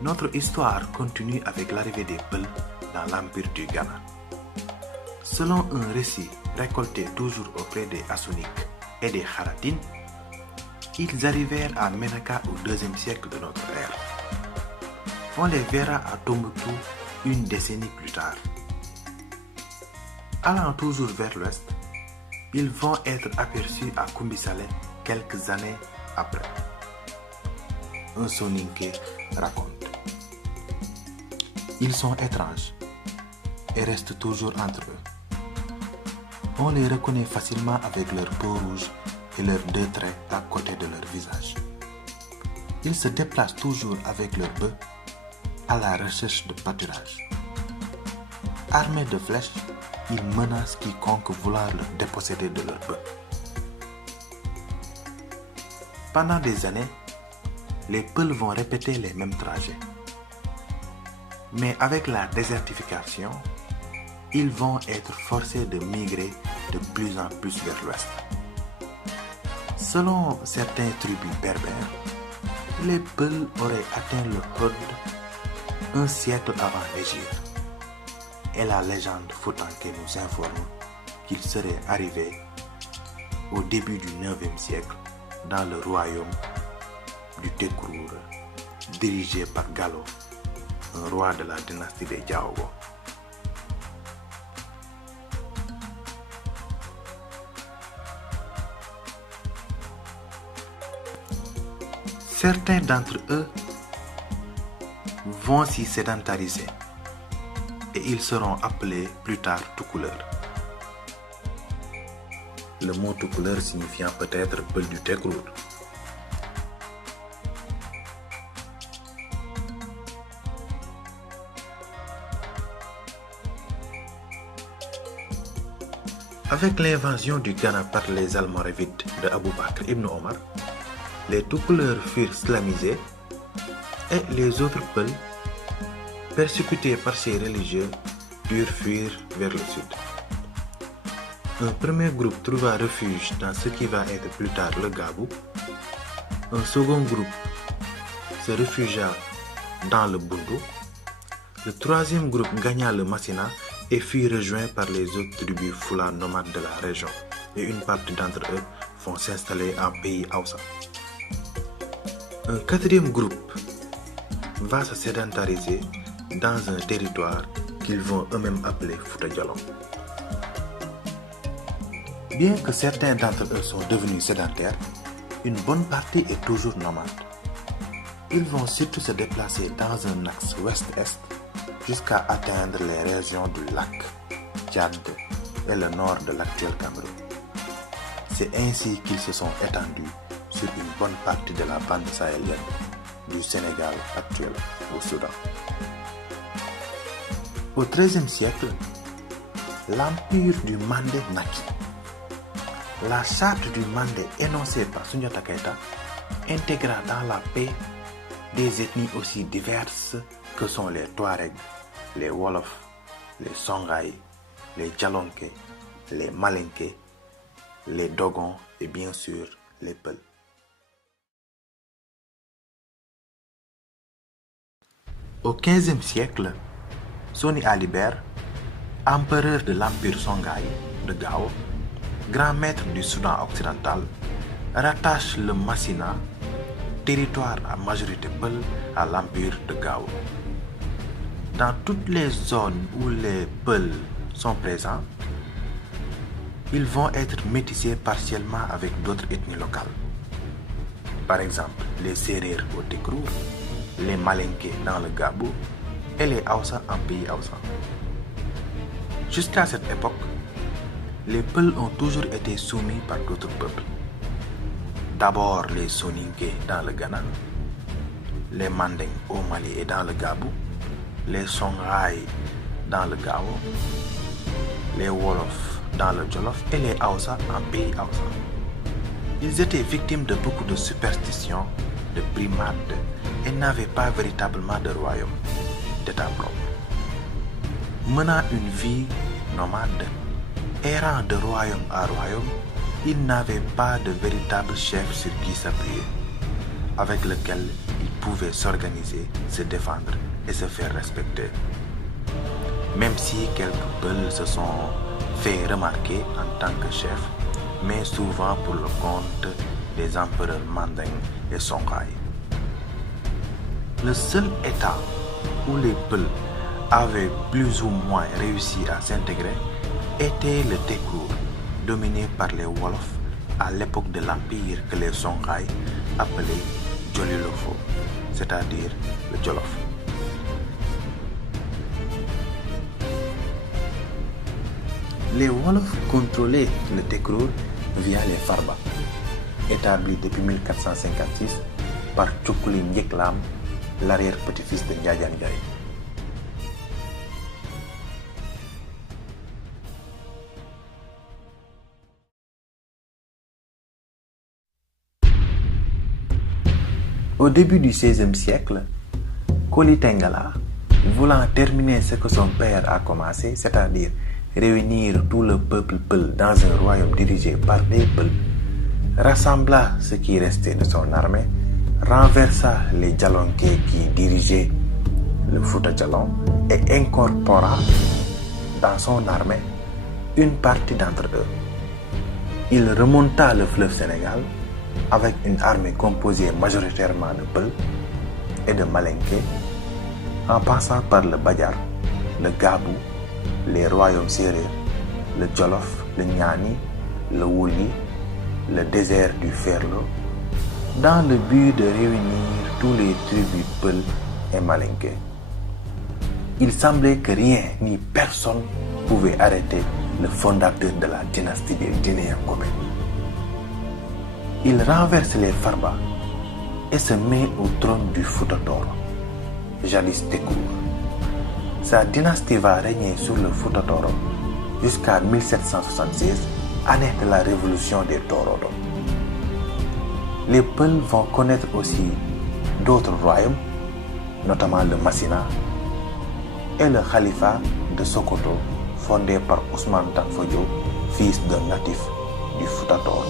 Notre histoire continue avec l'arrivée des Peuls dans l'empire du Ghana. Selon un récit récolté toujours auprès des Assoniques et des Haratines, ils arrivèrent à Menaka au IIe siècle de notre ère. On les verra à Tombouctou une décennie plus tard. Allant toujours vers l'ouest, ils vont être aperçus à Kumbisale quelques années après. Un Soninké raconte. Ils sont étranges et restent toujours entre eux. On les reconnaît facilement avec leur peau rouge et leurs deux traits à côté de leur visage. Ils se déplacent toujours avec leurs bœufs à la recherche de pâturage. Armés de flèches, ils menacent quiconque vouloir leur déposséder de leurs bœufs. Pendant des années, les Peuls vont répéter les mêmes trajets. Mais avec la désertification, ils vont être forcés de migrer de plus en plus vers l'ouest. Selon certains tribus berbères, les Peuls auraient atteint le Hod un siècle avant l'Hégire. Et la légende Foutanké nous informe qu'ils seraient arrivés au début du IXe siècle dans le royaume du Tekrour, dirigé par Gallo, un roi de la dynastie des Diaogo. Certains d'entre eux vont s'y sédentariser et ils seront appelés plus tard Toucouleurs. Le mot Toucouleur signifiant peut-être Peul du Tekrour. Avec l'invasion du Ghana par les Almoravides de Abou Bakr ibn Omar, les Toucouleurs furent islamisés et les autres Peuls, persécutés par ces religieux, durent fuir vers le sud. Un premier groupe trouva refuge dans ce qui va être plus tard le Gabou. Un second groupe se réfugia dans le Bundu. Le troisième groupe gagna le Massina et fut rejoint par les autres tribus Fula nomades de la région. Et une partie d'entre eux vont s'installer en pays Hausa. Un quatrième groupe va se sédentariser dans un territoire qu'ils vont eux-mêmes appeler Fouta Djallon. Bien que certains d'entre eux sont devenus sédentaires, une bonne partie est toujours nomade. Ils vont surtout se déplacer dans un axe ouest-est jusqu'à atteindre les régions du lac Tchad et le nord de l'actuel Cameroun. C'est ainsi qu'ils se sont étendus sur une bonne partie de la bande sahélienne du Sénégal actuel au Soudan. Au XIIIe siècle, l'empire du Mandé naquit. La charte du Mandé énoncée par Soundiata Keita intégra dans la paix des ethnies aussi diverses que sont les Touaregs, les Wolofs, les Songhai, les Djalonké, les Malinké, les Dogons et bien sûr les Peuls. Au XVe siècle, Soni Alibert, empereur de l'empire Songhai de Gao, grand maître du Soudan occidental, rattache le Massina, territoire à majorité Peul, à l'empire de Gao. Dans toutes les zones où les Peuls sont présents, ils vont être métissés partiellement avec d'autres ethnies locales. Par exemple, les Sérères au Tekrour, les Malinké dans le Gabou et les Hausa en pays Hausa. Jusqu'à cette époque, les Peuls ont toujours été soumis par d'autres peuples. D'abord les Soninké dans le Ghana, les Manding au Mali et dans le Gabou, les Songhai dans le Gao, les Wolofs dans le Jolof et les Hausa en pays Hausa. Ils étaient victimes de beaucoup de superstitions, de primades et n'avaient pas véritablement de royaume, d'état propre. Menant une vie nomade, errant de royaume à royaume, ils n'avaient pas de véritable chef sur qui s'appuyer, avec lequel ils pouvaient s'organiser, se défendre et se faire respecter. Même si quelques Peuls se sont fait remarquer en tant que chefs, mais souvent pour le compte des empereurs Manding et Songhai. Le seul état où les Peuls avaient plus ou moins réussi à s'intégrer était le Tekrour, dominé par les Wolofs à l'époque de l'empire que les Songhai appelaient Jolilofo, c'est-à-dire le Jolof. Les Wolofs contrôlaient le Tekrour via les Farba, établis depuis 1456 par Tchoukli Ndieklam, l'arrière-petit-fils de Ndiaye Ndiaye. Au début du XVIe siècle, Koli Tengala, voulant terminer ce que son père a commencé, c'est-à-dire réunir tout le peuple Peul dans un royaume dirigé par des Peuls, rassembla ce qui restait de son armée, renversa les Djalonké qui dirigeaient le Fouta Djalon et incorpora dans son armée une partie d'entre eux. Il remonta le fleuve Sénégal avec une armée composée majoritairement de Peul et de Malinké, en passant par le Badjar, le Gabou, les royaumes Sérère, le Jolof, le Niani, le Woli, le désert du Ferlo, dans le but de réunir tous les tribus Peul et Malinké. Il semblait que rien ni personne pouvait arrêter le fondateur de la dynastie des Diné-Yankobé. Il renverse les Farba et se met au trône du Fouta Toro, jadis Tekrour. Sa dynastie va régner sur le Fouta Toro jusqu'à 1776, année de la révolution des Torodo. Les Peuls vont connaître aussi d'autres royaumes, notamment le Massina et le Khalifa de Sokoto, fondé par Ousmane Tanfo Diop, fils d'un natif du Fouta Toro.